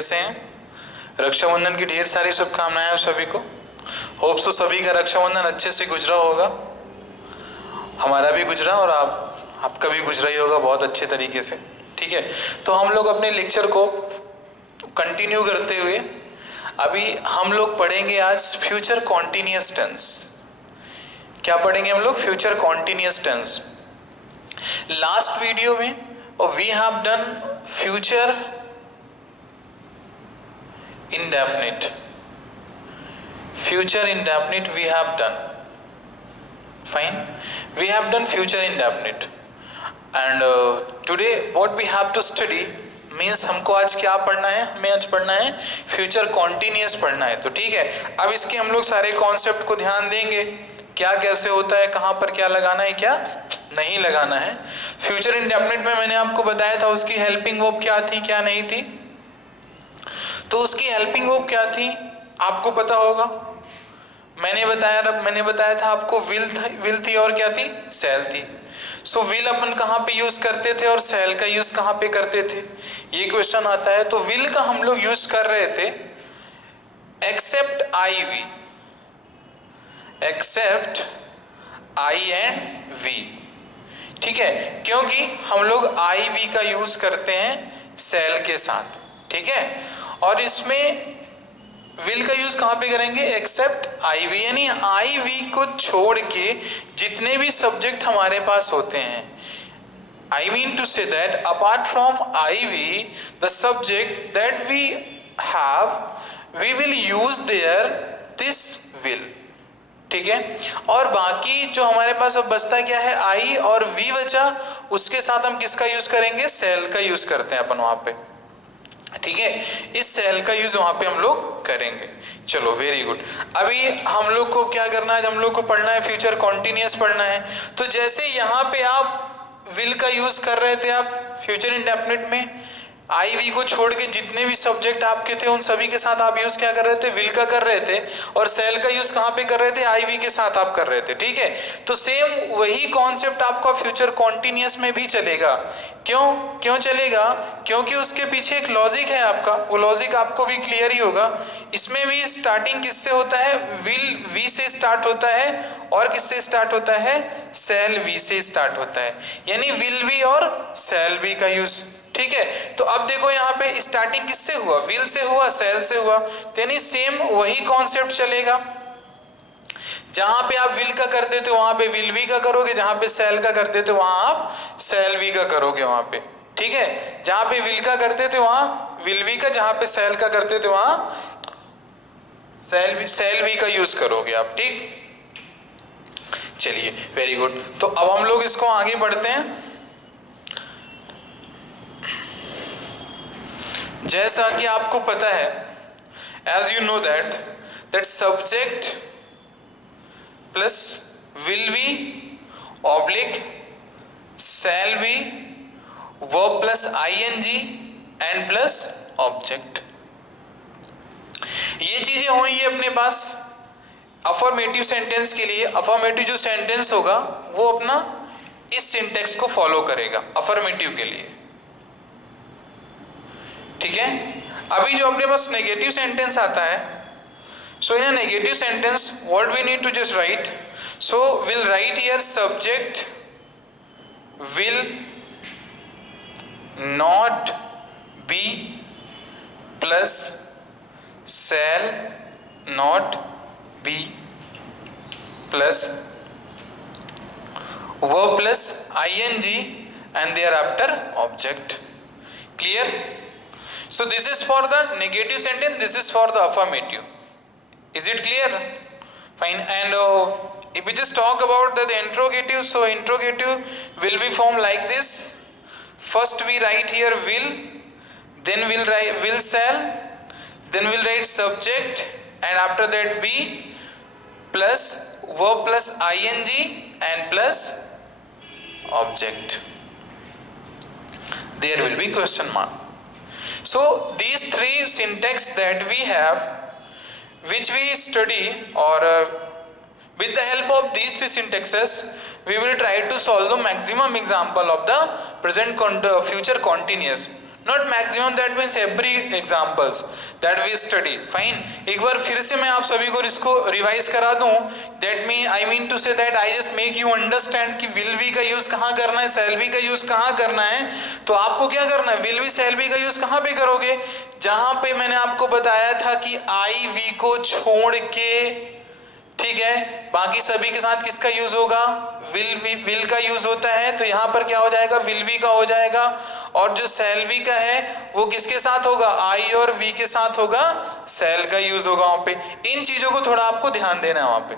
कैसे हैं? रक्षाबंधन की ढेर सारी शुभकामनाएं सभी को। होप्स तो सभी का रक्षाबंधन अच्छे से गुजरा होगा। हमारा भी गुजरा और आपका भी गुजरा ही होगा बहुत अच्छे तरीके से। ठीक है, तो हम लोग अपने लेक्चर को कंटिन्यू करते हुए अभी हम लोग पढ़ेंगे आज फ्यूचर कॉन्टिन्यूअस टेंस। क्या पढ़ेंगे हम लोग? Future continuous tense. Last video में we have done future indefinite. Future indefinite we have done. Fine. We have done future indefinite. And today what we have to study means हमको आज क्या पढ़ना है? हमें आज पढ़ना है future continuous पढ़ना है। तो ठीक है, अब इसके हम लोग सारे कॉन्सेप्ट को ध्यान देंगे, क्या कैसे होता है, कहाँ पर क्या लगाना है, क्या नहीं लगाना है। फ्यूचर इंडेफिनिट में मैंने आपको बताया था उसकी हेल्पिंग वर्ब क्या थी, क्या नहीं थी। तो उसकी हेल्पिंग वर्ब क्या थी आपको पता होगा। मैंने बताया था आपको विल थी और क्या थी? सेल थी। सो विल अपन कहाँ पे यूज करते थे और सेल का यूज कहाँ पे करते थे, ये क्वेश्चन आता है। तो विल का हम लोग यूज कर रहे थे except I we, except I and we. ठीक है, क्योंकि हम लोग आई वी का यूज करते हैं सेल के साथ। ठीक है, और इसमें विल का यूज कहां पे करेंगे? एक्सेप्ट आई वी, यानी आई वी को छोड़ के जितने भी सब्जेक्ट हमारे पास होते हैं, I mean to say that apart from I we the subject that we have we will use there this will. ठीक है, और बाकी जो हमारे पास अब बचता क्या है? आई और वी बचा, उसके साथ हम किसका यूज करेंगे? सेल का यूज करते हैं अपन वहां पे। ठीक है, इस सेल का यूज वहां पे हम लोग करेंगे। चलो वेरी गुड। अभी हम लोग को क्या करना है? हम लोग को पढ़ना है फ्यूचर कॉन्टिन्यूअस पढ़ना है। तो जैसे यहाँ पे आप विल का यूज कर रहे थे, आप फ्यूचर इंडेफिनिट में आई वी को छोड़ के जितने भी सब्जेक्ट आपके थे उन सभी के साथ आप यूज क्या कर रहे थे? विल का कर रहे थे। और सेल का यूज कहाँ पे कर रहे थे? आई वी के साथ आप कर रहे थे। ठीक है, तो सेम वही कॉन्सेप्ट आपका फ्यूचर कॉन्टिन्यूअस में भी चलेगा। क्यों चलेगा? क्योंकि उसके पीछे एक लॉजिक है आपका, वो लॉजिक आपको भी क्लियर ही होगा। इसमें भी स्टार्टिंग किससे होता है? विल वी से स्टार्ट होता है और किससे स्टार्ट होता है? सेल वी से स्टार्ट होता है, यानी विल वी और सेल वी का यूज। ठीक है, तो अब देखो यहाँ पे स्टार्टिंग किससे हुआ? विल से हुआ, सेल से हुआ, यानी सेम वही कॉन्सेप्ट चलेगा। जहां पे आप विल का करते थे वहां पे विल वी का करोगे, जहां पे सेल का करते थे वहां आप सेल वी का करोगे वहां पे। ठीक है, जहां पे विल का करते थे वहां विल वी का, जहां पे सेल का करते थे वहां सेल वी का यूज करोगे आप। ठीक, चलिए वेरी गुड। तो अब हम लोग इसको आगे बढ़ते हैं। जैसा कि आपको पता है, as you know that subject plus will be oblique shall be verb plus ING and plus object, ये चीजें होंगी अपने पास अफर्मेटिव सेंटेंस के लिए। अफर्मेटिव जो सेंटेंस होगा वो अपना इस सिंटेक्स को फॉलो करेगा अफर्मेटिव के लिए। ठीक है, अभी जो अपने पास नेगेटिव सेंटेंस आता है, so in a negative sentence what we need to just write, so will write here subject will not be plus shall not be plus verb plus ING and there after object. Clear? So this is for the negative sentence, this is for the affirmative. Is it clear? Fine. And if we just talk about the interrogative, so interrogative will be formed like this. First we write here will, then we'll write will shall, then we'll write subject, and after that be plus verb plus ing and plus object. There will be question mark. So these three syntax that we have, which we study, or with the help of these three syntaxes we will try to solve the maximum example of the present future continuous. Not maximum, that means every examples that we study. Fine, एक बार फिर से मैं आप सभी को इसको revise करा दूं। That mean I mean to say that I just make you understand कि विल बी का यूज कहाँ करना है, शैल बी का यूज कहाँ करना है। तो आपको क्या करना है, विल बी शैल बी का यूज कहाँ पे करोगे, जहां पे मैंने आपको बताया था कि आई वी को छोड़ के, ठीक है, बाकी सभी के साथ किसका यूज होगा, विल का यूज होता है। तो यहां पर क्या हो जाएगा, विल बी का हो जाएगा। और जो शैल बी का है वो किसके साथ होगा, आई और वी के साथ होगा, शैल का यूज होगा वहां पे। इन चीजों को थोड़ा आपको ध्यान देना है वहां पे।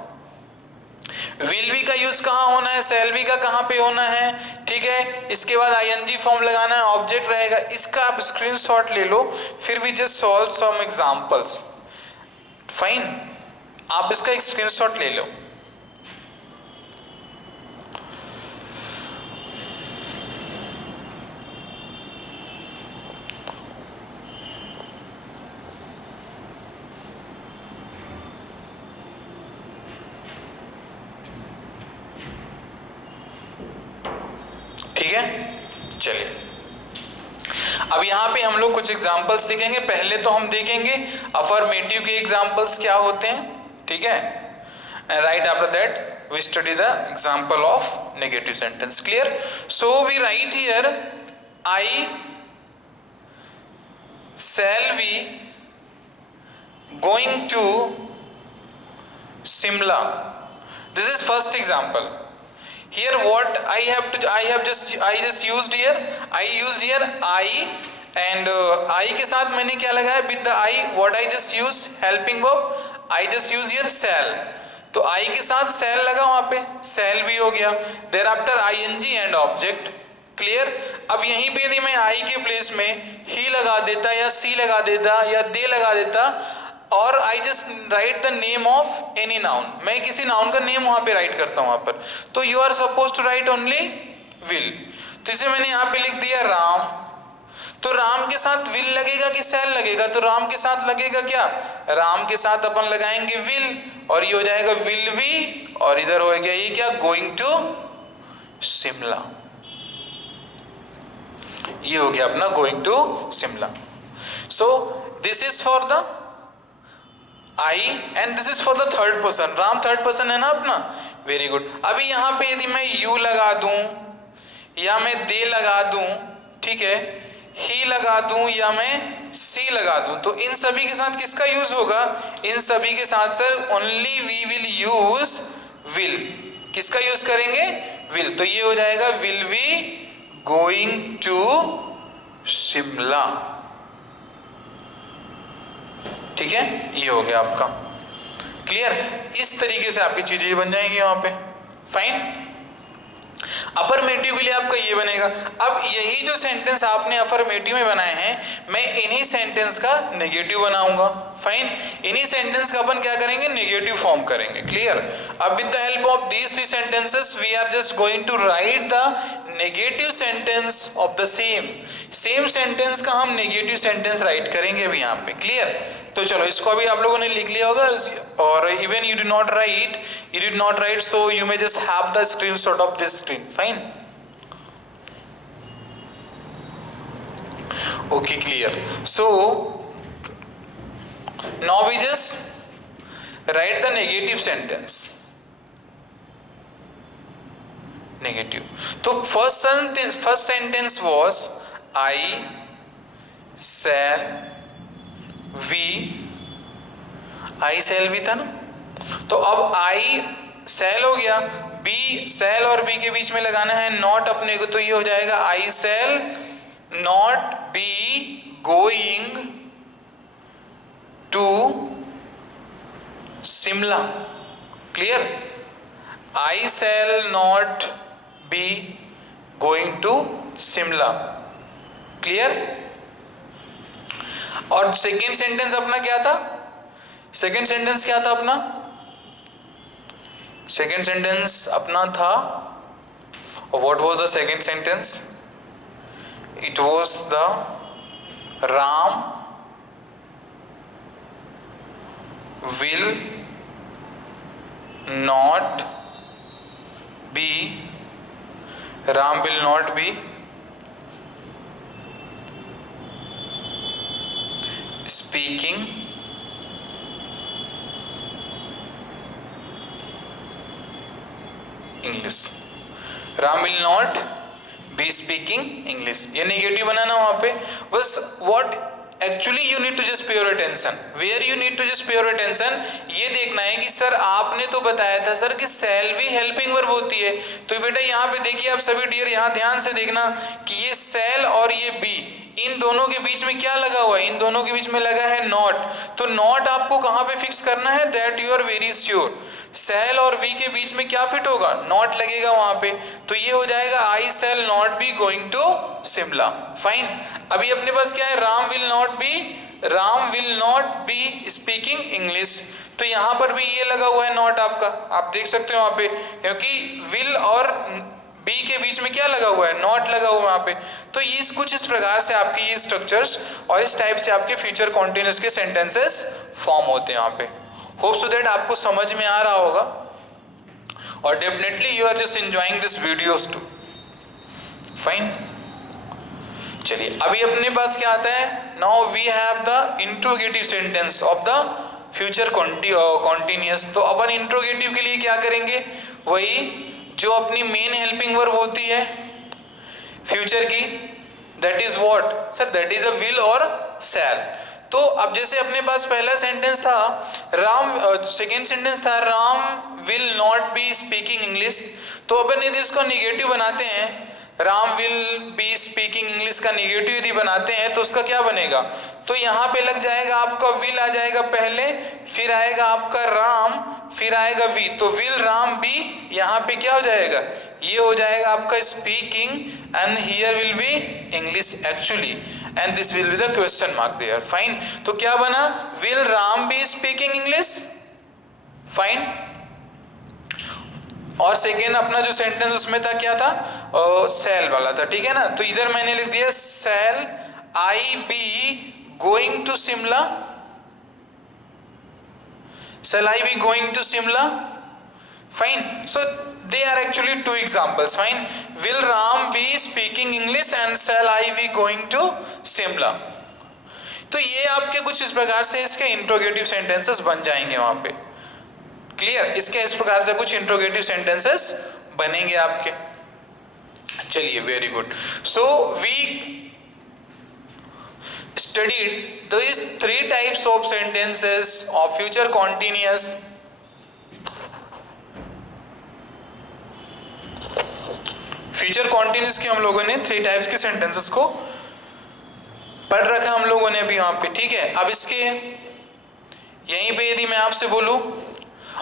विल बी का यूज कहां होना है, शैल बी का कहां पे होना है, ठीक है। इसके बाद आईएनजी फॉर्म लगाना है, ऑब्जेक्ट रहेगा। इसका आप स्क्रीनशॉट ले लो, फिर we just solve some examples. Fine, आप इसका एक स्क्रीनशॉट ले लो। ठीक है, चलिए अब यहां पे हम लोग कुछ एग्जांपल्स लिखेंगे। पहले तो हम देखेंगे अफर्मेटिव के एग्जांपल्स क्या होते हैं, ठीक है। And right after that we study the example of negative sentence. Clear? So we write here I shall be going to Shimla. This is first example. Here what I just used here, I used here I and I के साथ मैंने क्या लगाया, with the I what I just used helping verb, I just use here shall। तो I के साथ shall लगा वहां पे, shall भी हो गया। thereafter ing and object। Clear? अब यहीं पे यदि मैं I के प्लेस में he लगा देता या she लगा देता या they लगा देता, और I just write the name of any noun, मैं किसी नाउन का नेम वहां पे राइट करता हूं वहां पर, तो you are suppose to write only will. तो इसे मैंने यहां पे लिख दिया राम। तो राम के साथ विल लगेगा कि शैल लगेगा, तो राम के साथ लगेगा क्या, राम के साथ अपन लगाएंगे विल, और ये हो जाएगा विल बी, और इधर हो गया ये क्या, गोइंग टू शिमला। ये हो गया अपना going to Shimla. So this is for the I and this is for the third person। Ram third person है ना अपना, वेरी गुड। अभी यहां पे यदि मैं you लगा दूं या मैं they लगा दूं, ठीक है, he लगा दूं या मैं she लगा दूं, तो इन सभी के साथ किसका यूज होगा, इन सभी के साथ sir only we will use will. किसका यूज करेंगे, विल। तो ये हो जाएगा will be going to Shimla. ठीक है, ये हो गया आपका। क्लियर? इस तरीके से आपकी चीजें बन जाएंगी वहां पे। फाइन। अफर्मेटिव के लिए आपका ये बनेगा। अब यही जो सेंटेंस आपने अफर्मेटिव में बनाए हैं, मैं इन्हीं सेंटेंस का नेगेटिव बनाऊंगा। फाइन। इन्हीं सेंटेंस का अपन क्या करेंगे, नेगेटिव फॉर्म करेंगे। क्लियर? अब with the help of these three sentences we are just going to write the negative sentence of the same sentence का हम नेगेटिव सेंटेंस राइट करेंगे अभी यहाँ पे। क्लियर? तो चलो इसको अभी आप लोगों ने लिख लिया होगा, और even you did not write so you may just have the screenshot of this screen. Fine, okay, clear. So now we just write the negative sentence. Negative, तो first sentence was I shall be, I shall भी था ना, तो अब आई शैल हो गया, B शैल और B के बीच में लगाना है नॉट अपने को, तो ये हो जाएगा I shall not be going to Shimla. Clear? I shall not be going to Shimla. Clear? और सेकेंड सेंटेंस अपना क्या था, सेकेंड सेंटेंस क्या था अपना, सेकेंड सेंटेंस अपना था, what was the second sentence, it was the Ram will not be, Ram will not be speaking English. Ram will not be speaking English, ये नेगेटिव बनाना वहां पे। बस what actually you need to just pay your attention, where you need to just pay your attention, ये देखना है कि sir आपने तो बताया था सर कि सेल भी हेल्पिंग वर्ब होती है। तो बेटा यहाँ पे देखिए आप सभी डियर, यहाँ ध्यान से देखना कि ये सेल और ये बी, इन दोनों के बीच में क्या लगा हुआ है, इन दोनों के बीच में लगा है नॉट। तो नॉट आपको कहाँ पे फिक्स करना है, that you are very sure. Shall और वी के बीच में क्या फिट होगा, नॉट लगेगा वहां पे। तो ये हो जाएगा I shall not be going to Shimla. Fine. अभी अपने पास क्या है, Ram will not be speaking English. तो यहां पर भी ये लगा हुआ है नॉट आपका, आप देख सकते हो वहां पे, क्योंकि विल और बी के बीच में क्या लगा हुआ है, नॉट लगा हुआ है वहां पे। तो ये कुछ इस प्रकार से आपके ये स्ट्रक्चर्स और इस टाइप से आपके फ्यूचर कॉन्टिन्यूअस के सेंटेंसेस फॉर्म होते हैं वहां पे। होप सो दैट आपको समझ में आ रहा होगा, और definitely you are just enjoying this videos too. फाइन। चलिए अभी अपने पास क्या आता है, now we have the interrogative sentence of the future continuous. तो अपन इंट्रोगेटिव के लिए क्या करेंगे, वही जो अपनी मेन हेल्पिंग वर्ब होती है फ्यूचर की, that is what sir, that is a will और शैल। तो अब जैसे अपने पास पहला सेंटेंस था सेकेंड सेंटेंस था Ram will not be speaking English. तो अपन यदि इसको निगेटिव बनाते हैं, Ram will be speaking English का निगेटिव यदि बनाते हैं तो उसका क्या बनेगा, तो यहाँ पे लग जाएगा आपका विल आ जाएगा पहले, फिर आएगा आपका राम, फिर आएगा वी। तो विल राम बी, यहाँ पे क्या हो जाएगा, ये हो जाएगा आपका speaking and here will be English actually, and this will be the question mark there. Fine. तो क्या बना, will Ram be speaking English. Fine. और सेकेंड अपना जो सेंटेंस उसमें था क्या था, सेल वाला था, ठीक है ना। तो इधर मैंने लिख दिया shall I be going to Shimla, shall I be going to Shimla? Fine. So they are actually two examples. Fine. Will Ram be speaking English and shall I be going to Shimla? तो ये आपके कुछ इस प्रकार से इसके interrogative sentences बन जाएंगे वहां पे। क्लियर, इसके इस प्रकार से कुछ इंट्रोगेटिव सेंटेंसेस बनेंगे आपके। चलिए very good. So we studied these three types of sentences of future continuous. Future continuous के हम लोगों ने थ्री टाइप्स के सेंटेंसेस को पढ़ रखा हम लोगों ने भी यहाँ पे, ठीक है। अब इसके यहीं पे यदि मैं आपसे बोलूं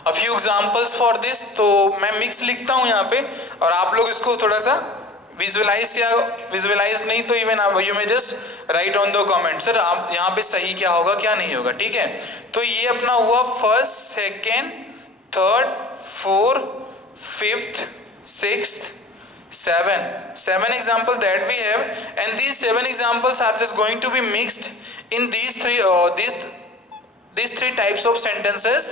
a few examples for this, तो मैं मिक्स लिखता हूं यहाँ पे और आप लोग इसको थोड़ा सा विजुअलाइज या विजुअलाइज नहीं तो इवन आप यू में just right on the comment, sir आप यहाँ पे सही क्या होगा क्या नहीं होगा, ठीक है। तो ये अपना हुआ first, second, third, fourth, fifth, sixth, seven example that we have, and these 7 examples are just going to be mixed in these three types of sentences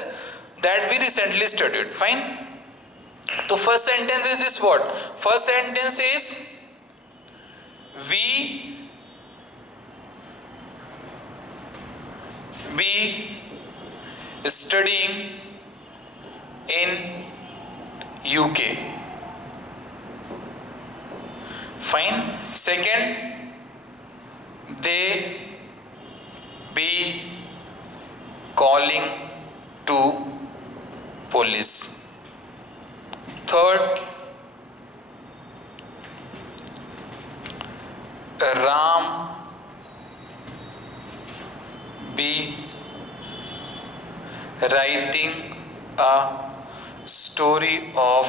that we recently studied. Fine. So first sentence is this word. First sentence is we studying in UK. Fine. Second, they be calling to police. Third, Ram be writing a story of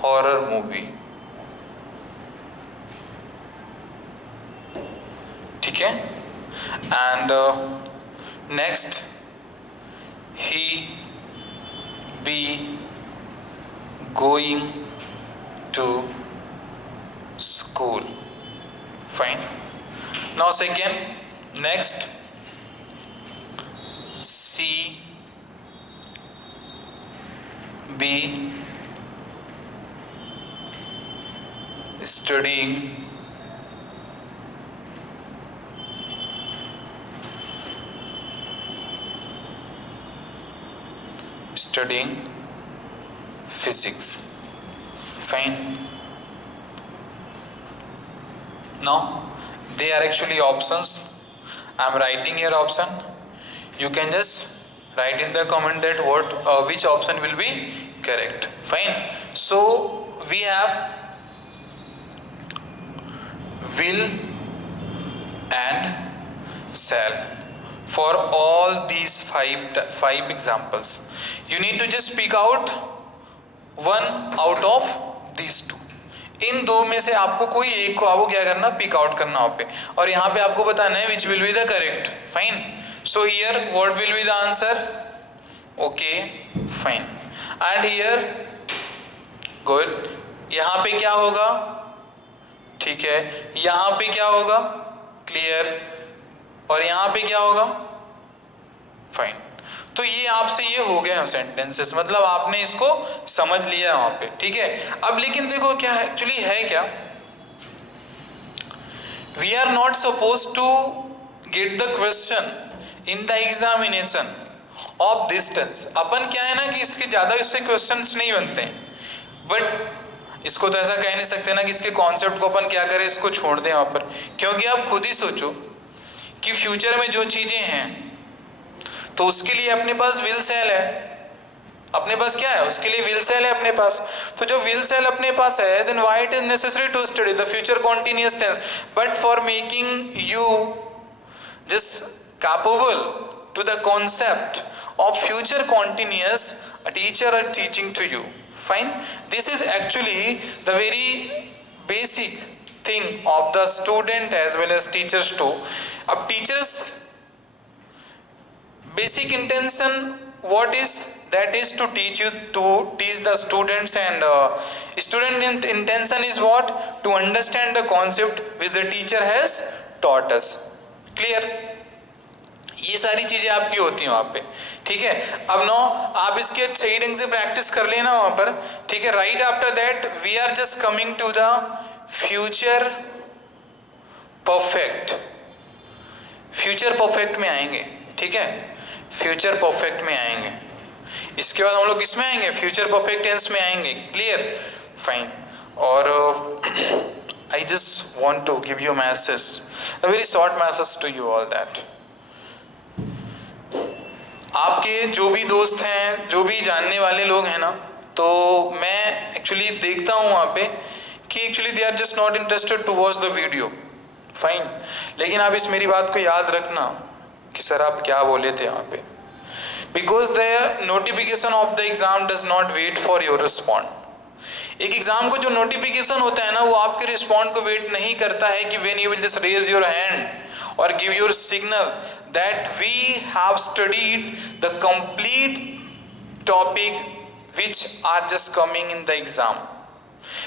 horror movie. ठीक है। And next, he be going to school. Fine. Now second, next, she be studying studying physics. Fine. Now they are actually options. I am writing here option. You can just write in the comment that which option will be correct. Fine. So we have will and shall for all these five examples. You need to just pick out one out of these two. इन दो में से आपको कोई एक को आपको क्या करना, पिक आउट करना वहाँ पे, और यहाँ पे आपको बताना है which will be the correct. Fine. So here what will be the answer? Okay fine. And here good. यहाँ पे क्या होगा? ठीक है. यहाँ पे क्या होगा? क्लियर. और यहाँ पे क्या होगा? फाइन. तो ये आपसे ये हो गए सेंटेंसेस, मतलब आपने इसको समझ लिया वहां पे. ठीक है. अब लेकिन देखो क्या एक्चुअली है क्या, we are not suppose to get the question in the examination of distance. अपन क्या है ना कि इसके ज्यादा इससे क्वेश्चंस नहीं बनते हैं, बट इसको तो ऐसा कह नहीं सकते ना कि इसके कॉन्सेप्ट को अपन क्या करें, इसको छोड़ दें वहां पर. क्योंकि आप खुद ही सोचो कि फ्यूचर में जो चीजें हैं तो उसके लिए अपने पास विल सेल है. अपने पास क्या है? उसके लिए विल सेल है अपने पास. तो जो विल सेल अपने पास है, then why it is necessary to study the future continuous tense. But for making you just capable to the concept of future continuous, a teacher are teaching to you. Fine. This is actually the very basic thing of the student as well as teachers too. अब teachers basic intention what is, that is to teach the students, and student intention is what, to understand the concept which the teacher has taught us. Clear. ये सारी चीजें आपकी होती हैं वहां पे. ठीक है. अब नो आप इसके सही ढंग से प्रैक्टिस कर लेना वहां पर. ठीक है. Right after that we are just coming to the future perfect. Future perfect में आएंगे. ठीक है. फ्यूचर परफेक्ट में आएंगे. इसके बाद हम लोग किसमें आएंगे? फ्यूचर परफेक्ट टेंस में आएंगे. क्लियर. फाइन. और I just want to give you message, a very short message to you all that. आपके जो भी दोस्त हैं, जो भी जानने वाले लोग हैं ना, तो मैं एक्चुअली देखता हूँ वहाँ पे कि actually they are just not interested to watch the video. Fine. लेकिन आप इस मेरी बात को याद रखना कि सर आप क्या बोले थे वहाँ पे, because the notification of the exam does not wait for your respond. एक एग्जाम को जो नोटिफिकेशन होता है ना, वो आपके रिस्पॉन्ड को वेट नहीं करता है कि when you will just raise your hand और give your signal that we have studied the complete topic which are just coming in the exam,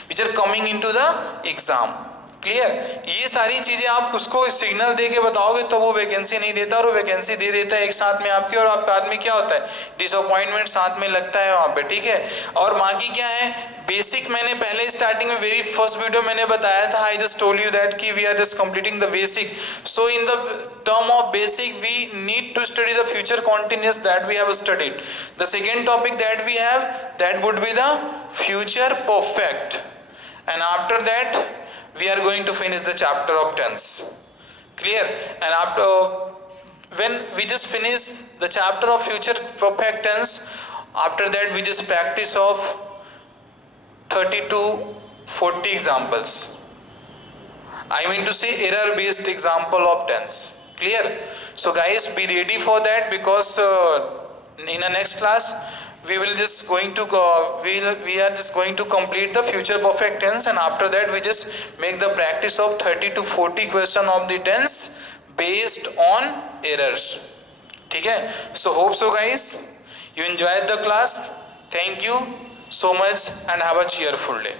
which are coming into the exam. Clear. ये सारी चीजें आप उसको signal दे के बताओगे तो वो वैकेंसी नहीं देता, और वो वैकेंसी दे देता है एक साथ में आपकी, और आपके आदमी क्या होता है, डिसअपॉइंटमेंट साथ में लगता है वहाँ पे. ठीक है. और बाकी क्या है, बेसिक मैंने पहले स्टार्टिंग में वेरी फर्स्ट वीडियो मैंने बताया था, I just told you that कि we are just completing the basic. So in the term of basic we need to study the future continuous that we have studied. The second topic that we have, that would be the future perfect, and after that we are going to finish the chapter of tense. Clear. And after when we just finish the chapter of future perfect tense, after that we just practice of 30 to 40 examples. I mean to say error based example of tense. Clear. So guys, be ready for that, because in the next class we will just going to we are just going to complete the future perfect tense, and after that we just make the practice of 30 to 40 question of the tense based on errors. ठीक है. So hope so guys you enjoyed the class. Thank you so much and have a cheerful day.